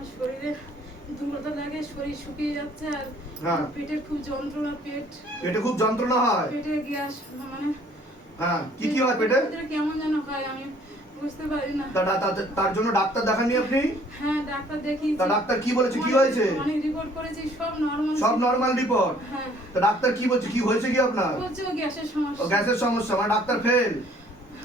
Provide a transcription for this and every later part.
আমার শরীরে দুর্বলতা লাগে শরীর শুকিয়ে যাচ্ছে আর হ্যাঁ। পেটের খুব যন্ত্রণা পেট পেটে খুব যন্ত্রণা হয়? পেটে গ্যাস মানে হ্যাঁ কি কি হয় পেটে? কেমন যেন হয় আমি বুঝতে পারি না। তার জন্য ডাক্তার দেখাননি আপনি? হ্যাঁ ডাক্তার দেখি তা ডাক্তার কি বলেছে কি হয়েছে? অনেক রিপোর্ট করেছি সব নরমাল সব নর্মাল রিপোর্ট হ্যাঁ। তা ডাক্তার কি বলছে কি হয়েছে কি আপনার? বলছে গ্যাসের সমস্যা। গ্যাসের সমস্যা মানে ডাক্তার ফেল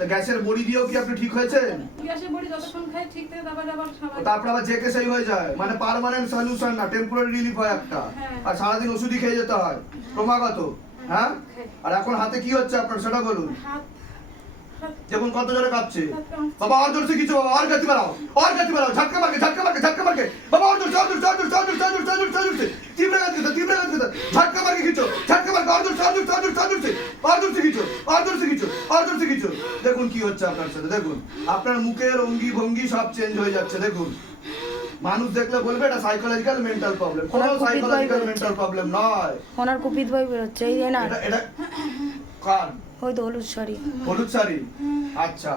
গ্যাসের বড়ি দিয়েও কি আপনি ঠিক হয়েছে গ্যাসের বড়ি যতক্ষণ খাই ঠিক থাকে তারপরে আবার তারপরে আবার সেই হয়ে যায়। মানে পার্মানেন্ট সলিউশন না টেম্পোরারি রিলিফ হয় একটা। হ্যাঁ। আর সারাদিন ওষুধই খেয়ে যেতে হয়। ক্রমাগত হ্যাঁ? আর এখন হাতে কি হচ্ছে আপনার সেটা বলুন। যেমন কত জোরে কাঁপছে। বাবা আর কিছু বাবা আর গাতি বাড়াও আর গাতি বাড়াও ঝাটকা মারকে ঝাটকা মারকে ঝাটকা মারকে। বাবা আর জোরসে আর আর দেখুন কি হচ্ছে আপনার সাথে দেখুন। আপনার মুখের অঙ্গি ভঙ্গি সব চেঞ্জ হয়ে যাচ্ছে দেখুন। মানুষ দেখলে বলবে এটা সাইকোলজিক্যাল মেন্টাল প্রবলেম কোন সাইকোলজিক্যাল মেন্টাল প্রবলেম নয়। ওনার কুপিত ভয় বেরোচ্ছে এই না। এটা এটা কার? ওই তো হলুদ শাড়ি। হলুদ শাড়ি? আচ্ছা।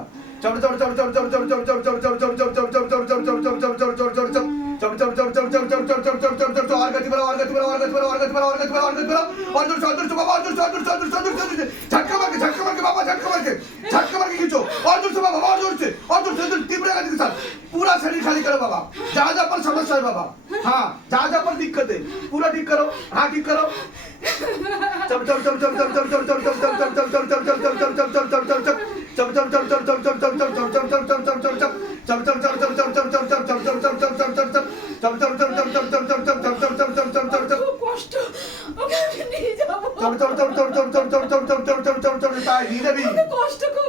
पूरा शरीर खाली करो बाबा जहाँ जहाँ पर समस्या है बाबा हाँ जहाँ जहाँ पर दिक्कत है पूरा ठीक करो हाँ ठीक करो चल चल चल चल चल चल चल चल চল চল তাই নিয়ে যাবি ওকে কষ্ট খুব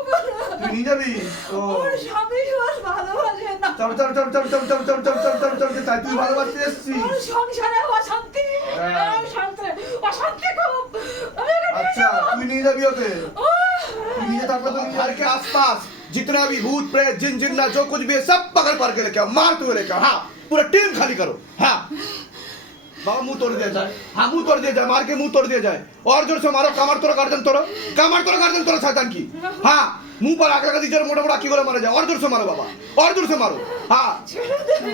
তুই নিয়ে যাবি ও ওর স্বামী আর ভালোবাসে না চল চল চল চল চল চল চল চল চল চল চল তাই তুই ভালোবাসতে এসছিস ওর সংসারে অশান্তি হ্যাঁ। অশান্তি অশান্তি খুব আমি ওকে নিয়ে अच्छा যাবো। তুই নিয়ে যাবি ওকে ওহ! तुम ये तक तुम घर के आसपास जितना भी भूत प्रेत जिन जिन्ना जो कुछ भी है सब पकड़ पकड़ के लेके आओ मार तुम लेके आओ हाँ पूरा टीम खाली करो हाँ सब मुंह तोड़ दिया जाए हाँ मुंह तोड़ दिया जाए मार के मुंह तोड़ दिया जाए और जोर से मारो कमर तोड़ा गर्दन तोड़ो कमर तोड़ा गर्दन तोड़ो शैतान की हाँ मुंह पर आग लगा दीजिए मोटा मोटा की गोला मारा जाए और जोर से मारो बाबा और जोर से मारो हाँ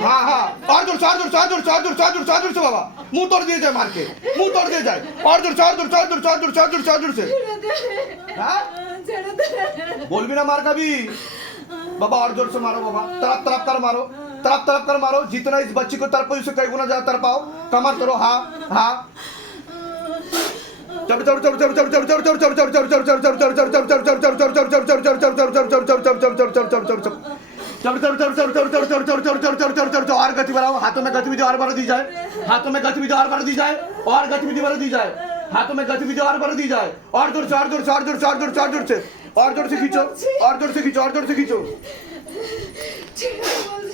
हाँ हाँ और जोर से और जोर से और जोर से और जोर से और जोर से और जोर से बाबा मुंह तोड़ दिया जाए मार के मुंह तोड़ दिया जाए और जोर से और जोर से और जोर से और जोर से और जोर से और जोर से हाँ बोल भी ना मार का भी बाबा और जोर से मारो बाबा तरफ तरफ तर मारो तड़प तड़प कर मारो जितना इस बच्ची को तड़पो उसे कई गुना ज़्यादा तड़पाओ कमर करो हाँ हाँ और गति बढ़ाओ हाथों में गतिविधि और बढ़ा दी जाए हाथों में गतिविधि और बढ़ा दी जाए और गतिविधि बढ़ा दी जाए हाथों में गतिविधि और बढ़ा दी जाए और ज़ोर चार और ज़ोर से और ज़ोर चार और ज़ोर से और ज़ोर से और ज़ोर से खींचो और ज़ोर से खींचो और ज़ोर से खींचो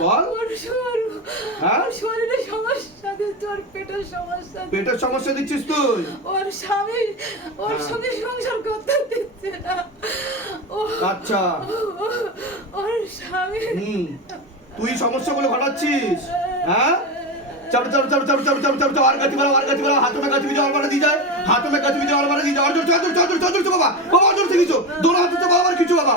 বল সমস্যা দিয়ে তুই সমস্যাগুলো ঘটাচ্ছিস হ্যাঁ চাপ চাপ চাপ চাপ চাপ চাপ চাপ চাপ আর গাছি বলা আর গাছি বলা হাতে গাছি বিজয় আর দিয়ে যায় হাতে গাছি বিজয় আর দিয়ে যায় অর্জুন চাঁদ চাঁদ চাঁদ বাবা বাবা অর্জুন থেকে কিছু হাতে তো বাবা কিছু বাবা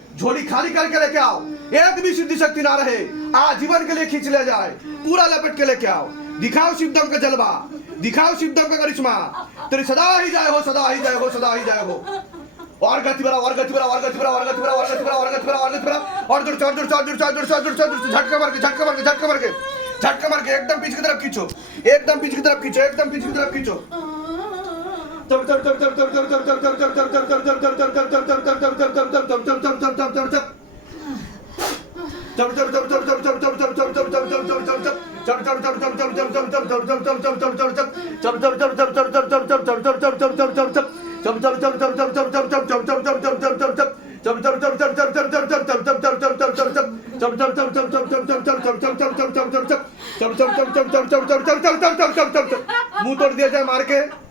झोली खाली करके लेके आओ। एक भी सिद्धि शक्ति ना रहे। आजीवन के लिए खींच ले जाए। पूरा लपेट के लेके आओ। दिखाओ शिवदम का जलवा। दिखाओ शिवदम का करिश्मा। तेरी सदा ही जाए हो, सदा ही जाए हो, सदा ही जाए हो। और गति बढ़ा और गति बढ़ा और गति बढ़ा और गति बढ़ा और गति बढ़ा और गति बढ़ा और गति बढ़ा और दूर चार दूर चार दूर चार दूर चार दूर चार दूर झटका मार के, झटका मार के, झटका मार के। झटका मार के एकदम पीछे की तरफ़ खींचो। एकदम पीछे की तरफ़ खींचो, एकदम पीछे की तरफ़ खींचो। मुँह तोड़ दिया जाए मार के।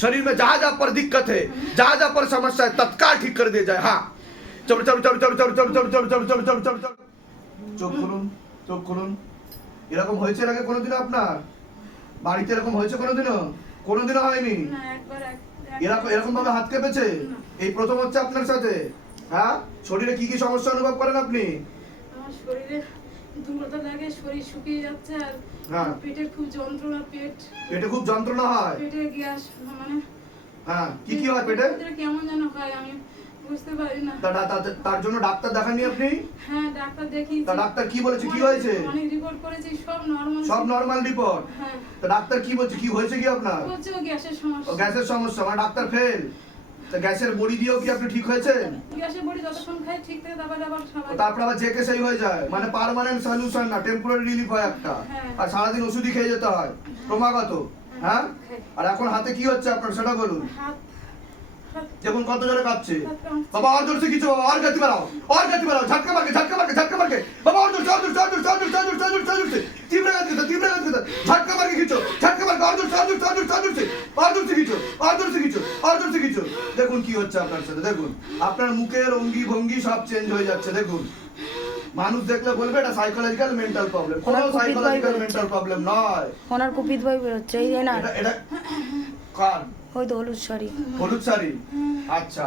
शरीर में जहां जहां पर दिक्कत है जहां जहां पर समस्या है तत्काल ठीक कर दिया जाए हाँ चलो चलो चलो चलो चलो चलो चलो चलो चलो चलो चलो चलो চলো চোখ খুলুন চোখ খুলুন এরকম হয়েছে আগে কোনোদিনও আপনার বাড়িতে এরকম হয়েছে কোনোদিনও কোনোদিনও হয়নি এরকম এরকম ভাবে হাত কেঁপেছে এই প্রথম হচ্ছে আপনার সাথে হ্যাঁ শরীরে কি কি সমস্যা অনুভব করেন আপনি দুর্বলতা লাগে শরীর শুকিয়ে যাচ্ছে আর হ্যাঁ। পেটের খুব যন্ত্রণা পেট। পেটে খুব যন্ত্রণা হয়। পেটে গ্যাস মানে হ্যাঁ কি কি হয় পেটে? কেমন যেন হয় আমি বুঝতে পারি না। তার জন্য ডাক্তার দেখাননি আপনি? হ্যাঁ ডাক্তার দেখি তা ডাক্তার কি বলেছে কি হয়েছে? অনেক রিপোর্ট করেছি সব নরমাল সব নরমাল রিপোর্ট হ্যাঁ। তা ডাক্তার কি বলছে কি হয়েছে কি আপনার? বলছে গ্যাসের সমস্যা। গ্যাসের সমস্যা মানে ডাক্তার ফেল তা গ্যাসের বড়ি দিয়েও কি আপনি ঠিক হয়েছে? তারপরে আবার জেকে সেই হয়ে যায়। মানে পার্মানেন্ট সলিউশন না টেম্পোরারি রিলিফ হয় একটা। আর সারাদিন ওষুধই খেয়ে যেতে হয়। ক্রমাগত হ্যাঁ, হ্যাঁ? আর এখন হাতে কি হচ্ছে আপনার সেটা বলুন। যেমন কত জোরে কাঁপছে। বাবা আর কিছু বাবা আর গাতি বাড়াও আর গাতি বাড়াও ঝাটকা মারকে ঝাটকা মারকে ঝাটকা মারকে। বাবা আর জোরসে আর জোরসে আর আর আর আর আর তীব্র গাতি ঝটকা মারকে খিচো ঝটকা মারকে আর জোরসে আর জোরসে আর জোরসে আর খিচো আর জোরসে খিচো আর জোরসে খিচো। দেখুন কি হচ্ছে আপনার সাথে দেখুন। আপনার মুখের অঙ্গি ভঙ্গি সব চেঞ্জ হয়ে যাচ্ছে দেখুন। মানুষ দেখলে বলবে এটা সাইকোলজিক্যাল মেন্টাল প্রবলেম কোনো সাইকোলজিক্যাল মেন্টাল প্রবলেম নয়। ওনার কুপিত ভাই বেরোচ্ছে এই না। এটা এটা কার? ওই হলুদ শাড়ি। হলুদ শাড়ি? আচ্ছা।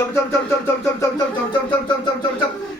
chấm chấm chấm chấm chấm chấm chấm chấm chấm chấm chấm chấm chấm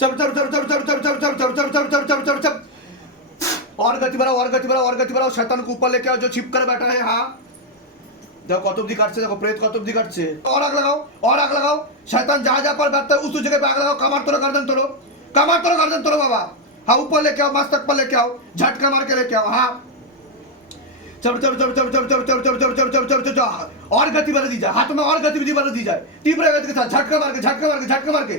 চল चल चल चल चल चल चल चल चल चल चल चल चल चल चल और गति बढ़ाओ और गति बढ़ाओ और गति बढ़ाओ शैतान को ऊपर लेके आओ जो छिप कर बैठा है हाँ দেখো কত অব্দি কাটছে দেখো প্রেত কত অব্দি কাটছে और आग लगाओ और आग लगाओ शैतान जहाँ जहाँ पर बैठता है उस उस जगह पे आग लगाओ कमर तोड़ो गर्दन तोड़ो कमर तोड़ो गर्दन तोड़ो बाबा हाँ ऊपर लेके आओ मस्तक पर लेके आओ झटका मार के लेके आओ हाँ चलो चलो चलो चलो चलो चलो चलो चलो चलो चलो चलो चलो चलो और गति बढ़ा दी जाए हाथों में और गतिविधि बढ़ा दी जाए तीव्र गति के साथ झटका मार के झटका मार के झटका मार के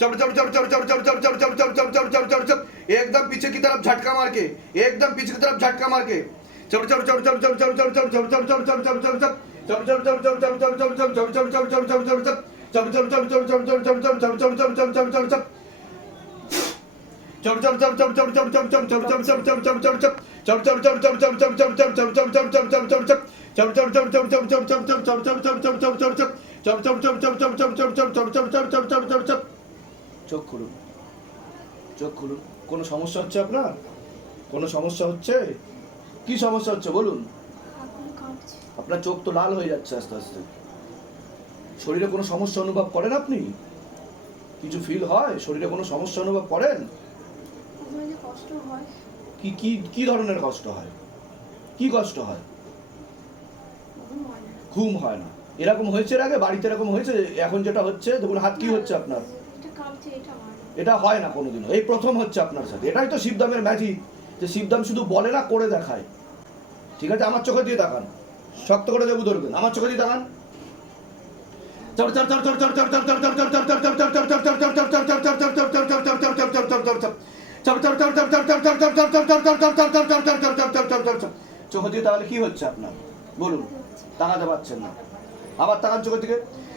चल चल चल चल चल चल चल चल चल चल चल चल चल चल एकदम पीछे की तरफ़ झटका मार के एकदम पीछे की तरफ़ झटका मार के चल चल चल चल चल चल चल चल चल चल चल चल चल चल चल চোখ খুলুন। চোখ খুলুন। কোনো সমস্যা হচ্ছে আপনার? কোনো সমস্যা হচ্ছে? কি সমস্যা হচ্ছে বলুন। আপনার চোখ তো লাল হয়ে যাচ্ছে আস্তে আস্তে। শরীরে কোনো সমস্যা অনুভব করেন আপনি? কিছু ফিল হয়? শরীরে কোনো সমস্যা অনুভব করেন? কি কি কি ধরনের কষ্ট হয়? কি কষ্ট হয়? ঘুম হয় না। এরকম হয়েছে এর আগে? বাড়িতে এরকম হয়েছে? এখন যেটা হচ্ছে দেখুন হাত কি হচ্ছে আপনার? এটা হয় না হয় কোনোদিনও এই প্রথম হচ্ছে আপনার সাথে এটাই তো শিবদামের ম্যাজিক যে শিবদাম শুধু বলে না করে দেখায় ঠিক আছে আমার চোখে দিয়ে তাকান শক্ত করে দেবো ধরবেন আমার চোখে দিয়ে তাকান চোখে দিয়ে তাহলে কি হচ্ছে আপনার বলুন তাকাতে পারছেন না আবার তাকান চোখের দিকে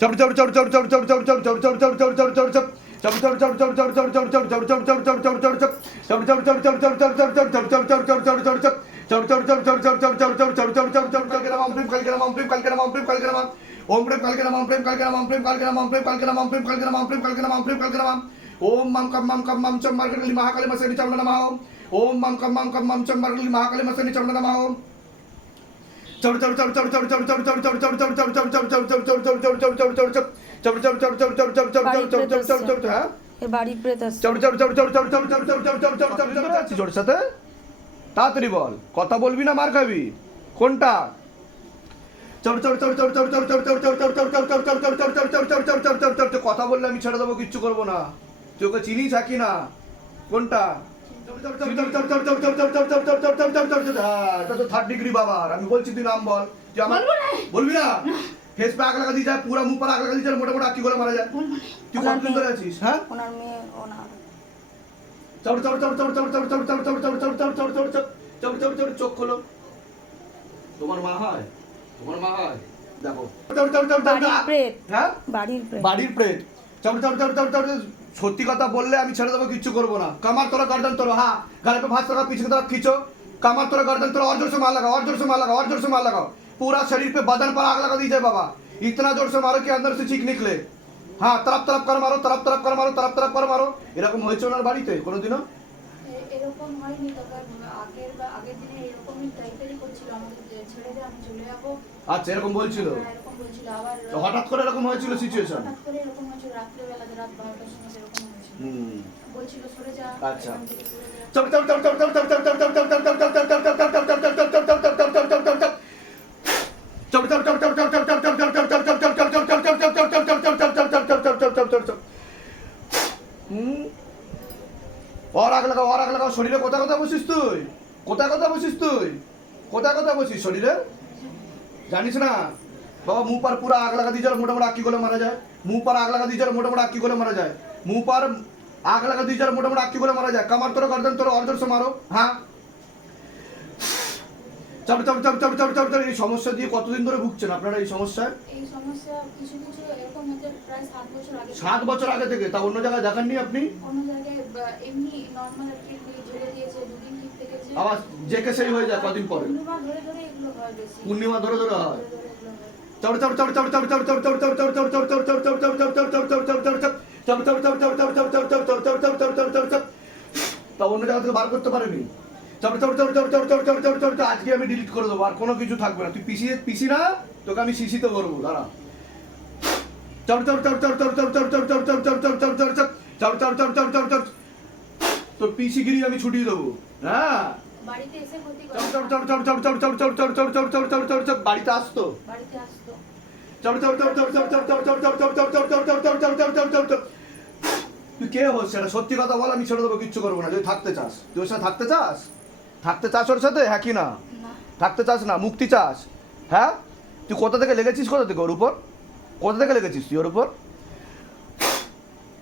चप चप चप चप चप चप चप चप चप चप चप चप चप चप ओम चम महाकाली मसनी चम ओम मम कम मम कम मम चम महाकाली मसनी चम ओम তাড়াতাড়ি বল কথা বলবি না মার খাবি কোনটা কথা বললে আমি ছেড়ে দেবো কিচ্ছু করব না তুই ওকে চিনি থাকি না কোনটা থার্ড ডিগ্রি বাবার আমি বলছি তুই নাম বল তুই আমার বলবি না ফেস পে আগ লাগা দিয়ে যায় পুরা মুখ পর আগ লাগা দিয়ে যায় মোটা মোটা আটকি করে মারা যায় তুই কমপ্লেন করে আছিস হ্যাঁ ওনার মেয়ে ওনার চড় চড় চড় চড় চড় চড় চড় চড় চড় চড় চড় চড় চড় চড় চড় চড় চড় চোখ খোলো তোমার মা হয় তোমার মা হয় দেখো বাড়ির প্রেত হ্যাঁ বাড়ির প্রেত বাড়ির প্রেত চড় চড় চড় চড় চড় সত্যি কথা বললে আমি ছেড়ে দেবো কিচ্ছু করবো না কামার তোরা গার্ডেন তোরা হ্যাঁ গালে पे फांस लगा पीछे की तरफ खींचो कमर तोड़ा गर्दन तोड़ा और जोर से मार लगाओ और जोर से मार लगाओ और जोर से मार लगाओ पूरा शरीर पे बदन पर आग लगा दीजिए बाबा इतना जोर से मारो कि अंदर से चीख निकले হ্যাঁ তরফ তরফ করে মারো তরফ তরফ করে মারো তরফ তরফ করে মারো এরকম হয়েছে ওনার বাড়িতে কোনোদিনও এ- এরকম হয়নি তবে আগের বা আগের দিনে এরকমই টাইপেরই করছিল আমাকে যে ছেড়ে দে আমি চলে যাবো আচ্ছা এরকম বলছিল তো হঠাৎ করে এরকম হয়েছিল সিচুয়েশন শরীরে কোথা কোথায় বসিস তুই কোথা কোথায় বসিস তুই কোথা কোথায় বসিস শরীরে জানিস না বাবা মুহ পার পুরা আগ লাগা দিয়েছিল মোটা মোটা আঁকি করে মারা যায়। মুহ পার আগ লাগা দিয়েছিল মোটা মোটা আঁকি করে মারা যায়। মুহ পার আগ লাগা দিয়েছিল মোটা মোটা আঁকি করে মারা যায়। কামার তোর গর্দন তোর অর্ধর্ষ মারো। হ্যাঁ? চাপ চাপ চাপ চাপ চাপ চাপ এই সমস্যা দিয়ে কতদিন ধরে ভুগছেন আপনারা এই সমস্যা সাত বছর আগে থেকে। তা অন্য জায়গায় দেখাননি আপনি? আবার যে কেসেই হয়ে যায় কদিন পরে। পূর্ণিমা ধরে ধরে হয় তা অন্য জায়গা বার করতে পারেনি আজকে আমি ডিলিট করে দেবো আর কোনো কিছু থাকবে না তুই পিসি পিসি না তোকে আমি সিসিতে করব দাঁড়া তোর পিসিগিরি আমি ছুটিয়ে দেবো। হ্যাঁ? চাপ চাপ চাপ চাপ চাপ চাপ চাপ তোর পিসি গিরি আমি ছুটিয়ে দেবো হ্যাঁ বাড়িতে এসে ক্ষতি করে চাপ চাপ চাপ চাপ চাপ চাপ চাপ চাপ চাপ চাপ চাপ চাপ চাপ চাপ চাপ বাড়িতে আসতো তুই কে হোস সেটা সত্যি কথা বল আমি ছেড়ে দেবো কিচ্ছু করব না যদি থাকতে চাস তুই ওর সাথে থাকতে চাস থাকতে চাস ওর সাথে হ্যাঁ কি না না থাকতে চাস না মুক্তি চাস হ্যাঁ তুই কোথা থেকে লেগেছিস কোথা থেকে ওর উপর কোথা থেকে লেগেছিস তুই ওর উপর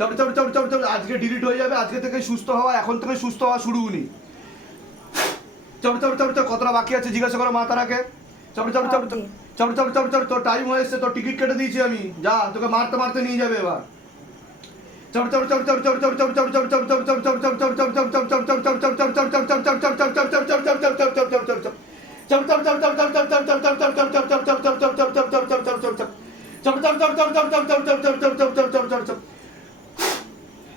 চাপ চাপ চাপ চাপ চাপ চাপ আজকে ডিলিট হয়ে যাবে আজকে থেকে সুস্থ হওয়া এখন থেকে সুস্থ হওয়া শুরু উনি চাপ চাপ চাপ চাপ কতটা বাকি আছে জিজ্ঞাসা করো মা তারাকে চাপ চাপ চাপ চাপ চাপ চাপ চাপ চাপ তোর টাইম হয়ে এসছে তোর টিকিট কেটে দিয়েছি আমি যা তোকে মারতে মারতে নিয়ে যাবে এবার চাপ চাপ চাপ চাপ চাপ চাপ চাপ চাপ চাপ চাপ চাপ চাপ চাপ চাপ চাপ চাপ চাপ চাপ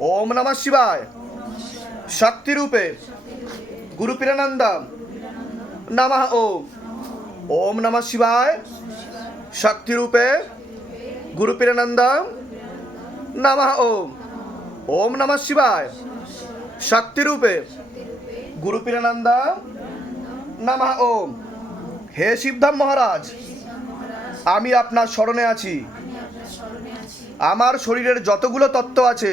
ওম নমঃ শিবায়। শক্তিরূপে গুরু পীরানন্দম নমঃ ওম। ওম নমঃ শিবায়। শক্তিরূপে গুরু পীরানন্দম নমঃ ওম। ওম নমঃ শিবায়। শক্তিরূপে গুরু পীরানন্দম নমঃ ওম। হে শিবধাম মহারাজ, আমি আপনার স্মরণে আছি। আমার শরীরের যতগুলো তত্ত্ব আছে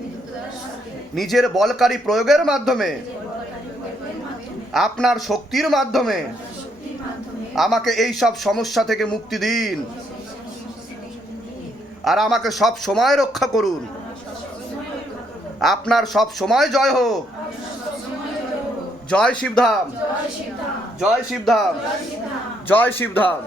নিজের বলকারী প্রয়োগের মাধ্যমে, আপনার শক্তির মাধ্যমে, আমাকে এই সব সমস্যা থেকে মুক্তি দিন। আর আমাকে সব সময় রক্ষা করুন। আপনার সব সময় জয় হোক। জয় শিবধাম। জয় শিবধাম। জয় শিবধাম।